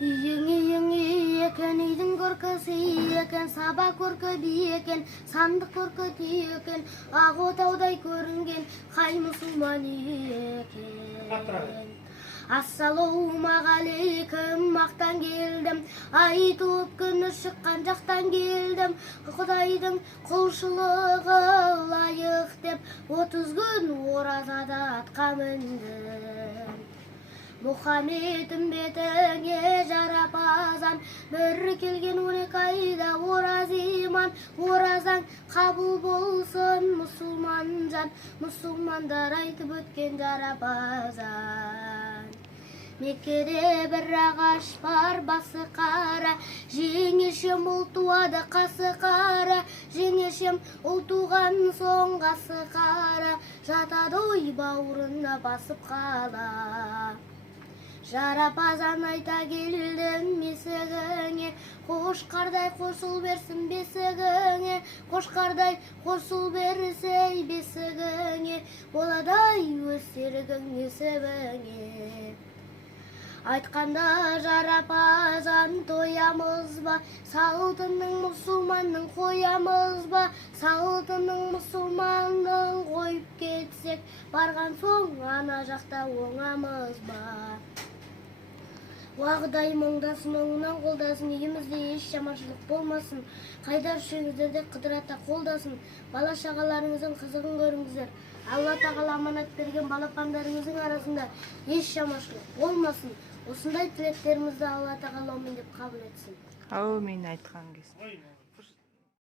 Үйің екен, үйдің көркісі екен, саба көркі би екен, сандық көркі түй екен, ақ отаудай көрінген қай мұсылман үй екен. Ассалаумағалейкум, мақтан келдім, ай туып күні шыққан жақтан келдім, Құдайдың құлшылығы лайық деп 30 күн оразада атқа міндім. Мұхаммед үмбетіңе жарапазан, бір келген 12 айда ораз иман, оразаң қабыл болсын мұсылман жан, мұсылмандар айтып өткен жарапазан. Меккеде бір ағаш бар, басы қара, жеңешем ұл туады қасы қара, жеңешем ұл туған соң қасы қара, жатады ой бауырына басып қала. Жарапазан айта келдім есігіңе, қошқардай қосыл берсін бесігіңе, қошқардай қосыл берсей бесігіңе, боладай өз серігің несібіңе. Айтқанда жарапазан тоямыз ба, салтының мұсылманның қоямыз ба, салтының мұсылманның қойып кетсек, барған соң ана жақта оңамыз ба. Уағдай мұңдасын, оңынан қолдасын, үйімізде еш жаманшылық болмасын, қайда жүрсеңіздерде қыдырата қолдасын, бала шағаларыңыздың қызығын көріңіздер. Алла тағала аманат берген балапандарыңыздың арасында еш жаманшылық болмасын. Осындай тілектерімізді Алла тағала мен деп қабыл етсін. Әумин айтқан кез.